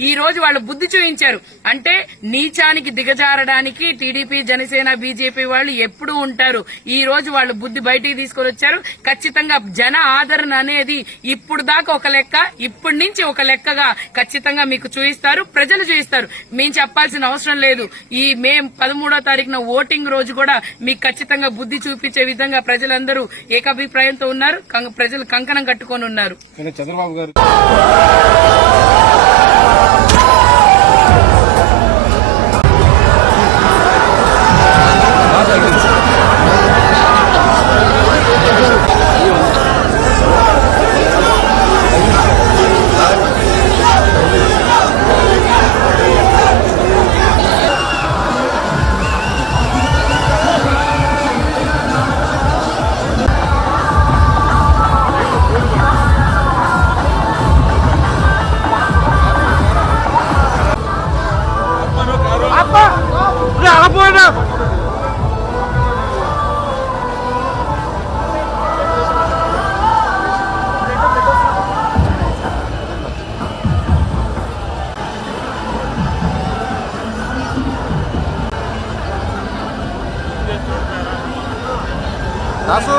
ఈ రోజు వాళ్ళు బుద్ధి చూయించారు అంటే నీచానికి దిగజారడానికి టీడీపీ జనసేన బీజేపీ వాళ్ళు ఎప్పుడూ ఉంటారు. ఈ రోజు వాళ్ళు బుద్ధి బయటికి తీసుకొని వచ్చారు. ఖచ్చితంగా జన ఆదరణ అనేది ఇప్పుడు దాకా ఒక లెక్క ఇప్పటి నుంచి ఒక లెక్కగా ఖచ్చితంగా మీకు చూయిస్తారు ప్రజలు చూయిస్తారు మేము చెప్పాల్సిన అవసరం లేదు. ఈ మే పదమూడో తారీఖున ఓటింగ్ రోజు కూడా మీకు ఖచ్చితంగా బుద్ధి చూపించే విధంగా ప్రజలందరూ ఏకాభిప్రాయంతో ఉన్నారు. కం- ప్రజలు కంకణం కట్టుకొని ఉన్నారు. చంద్రబాబు గారు దాసు?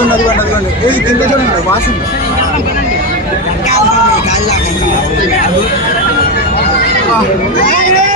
అదిగోండి అదిగోండి అదిగోండి. ఏ దీంట్లో చూడండి వాసన. అక్కడికి